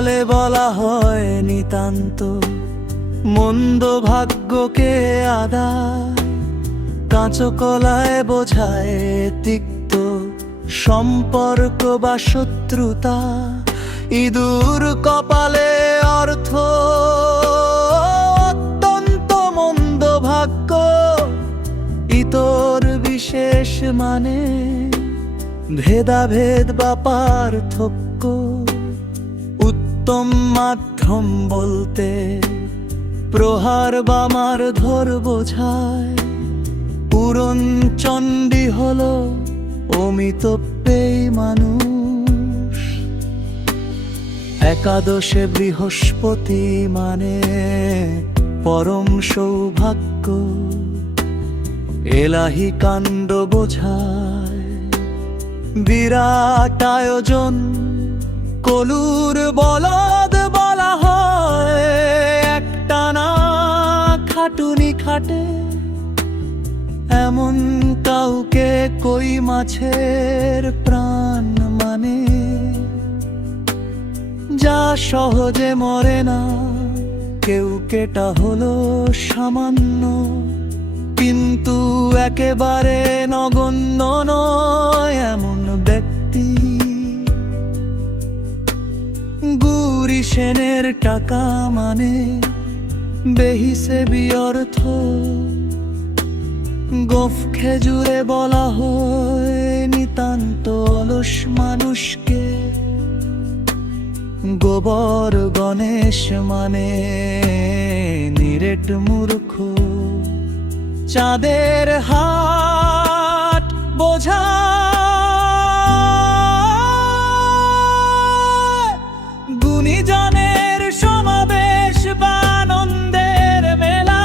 কপালে বলা হয় নিতান্ত, মন্দ ভাগ্যকে আদায়, কাঁচকলায় বোঝায় তিক্ত সম্পর্ক বা শত্রুতা। ইঁদুর কপালে অর্থ অত্যন্ত মন্দ ভাগ্য, ইতর বিশেষ মানে ভেদাভেদ বা পার্থক্য। উত্তম মাধ্যম বলতে প্রহার বা মারধর বোঝায়, পূরণ চণ্ডী হলো অমিতব্যয়ী মানুষ। একাদশে বৃহস্পতি মানে পরম সৌভাগ্য, এলাহি কাণ্ড বোঝায় বিরাট আয়োজন। কলুর বলদ বলা হয় একটানা খাটুনি খাটে, এমন কাউকে কই মাছের প্রাণ মানে, যা সহজে মরে না। কেউ কেটা হলো সামান্য, কিন্তু একেবারে নগণ্য নয় এমন ব্যক্তি। গুরি সেনের টাকা মানে বেহিসেবি অর্থ, গোঁফ খেজুরে বলা হয় নিতান্ত অলস মানুষকে। গোবর গণেশ মানে নিরেট মূর্খ, চাঁদের হাট বোঝা গুণীজনের সমাবেশ বা আনন্দের মেলা।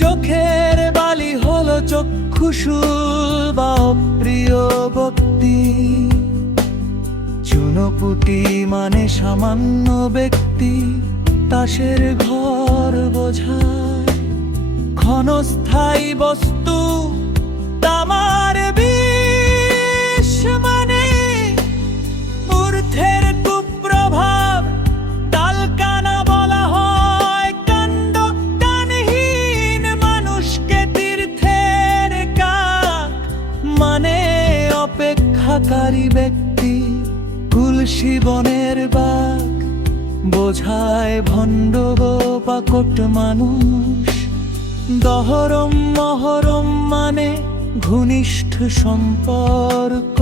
চোখের বালি হলো চক্ষুশূল বা অপ্রিয় ভক্তি। চুনোপুটি মানে সামান্য ব্যক্তি, তাসের ঘর বোঝায় ক্ষণস্থায়ী বস্তু। তামার বিষ মানে ঊর্ধ্বের কুপ্রভাব। তালকানা বলা হয় কাণ্ড কানহীন মানুষকে। তীর্থের কাক মানে অপেক্ষাকারী ব্যক্তি। তুলসী বনের বাঘ বোঝায় ভণ্ড বাকট মানুষ। দহরম মহরম মানে ঘনিষ্ঠ সম্পর্ক।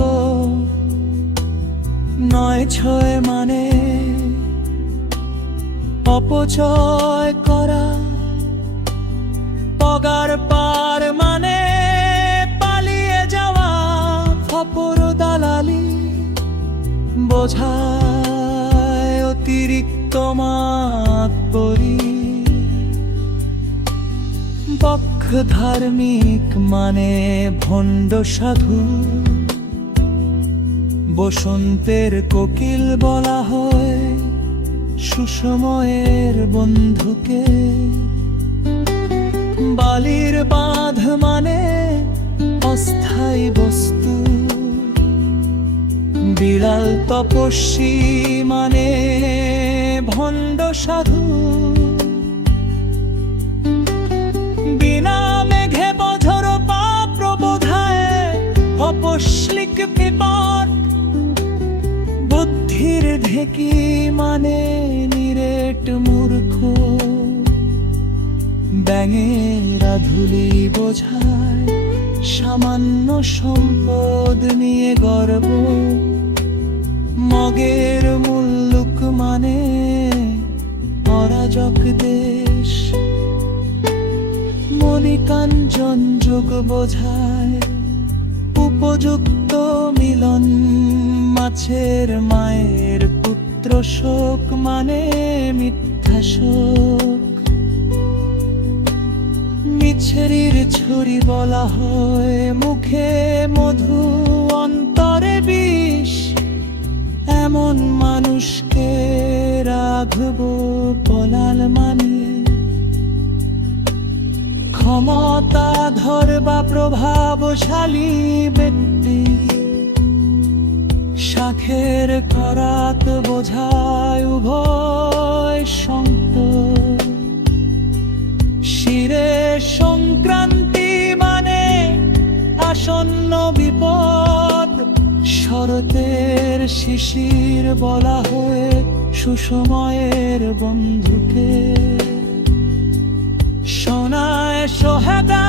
নয় ছয় মানে অপচয় করা। পগার পার মানে পালিয়ে যাওয়া। ফপর দালালি বোঝায় অতিরিক্ত মাতবরি। বক্ষ ধার্মিক মানে ভণ্ড সাধু। বসন্তের কোকিল বলা হয় সুসময়ের বন্ধুকে। বালির বাঁধ মানে অস্থায়ী বস্তু। বিড়াল তপস্বী মানে ভণ্ড সাধু। বিনা মেঘে বঝর পাপ বোঝায় অপশ্লিক বিপদ। বুদ্ধির ঢেকি মানে নিরেট মূর্খ। ব্যাঙের আধুলি বোঝায় সামান্য সম্পদ নিয়ে গর্ব। মগের মুল্লুক মানে অরাজক দেশ। মণিকাঞ্চন যোগ বোঝায় উপযুক্ত মিলন। মাছের মায়ের পুত্র শোক মানে মিথ্যা শোক। মিছরির ছুরি বলা হয় মুখে মধু অন্তরে বিষ। এমন মানুষকে রাঘব বলাল মানিয়ে। ক্ষমতাধর বা প্রভাবশালী ব্যক্তি শাখের করাত বোঝায় উভয় সন্ত, শিরে সংক্রান্তি মানে আসন্ন বিপদ, শরতের শিশির বলা হয়ে সুসময়ের বন্ধুকে, শোনায় সোহাগা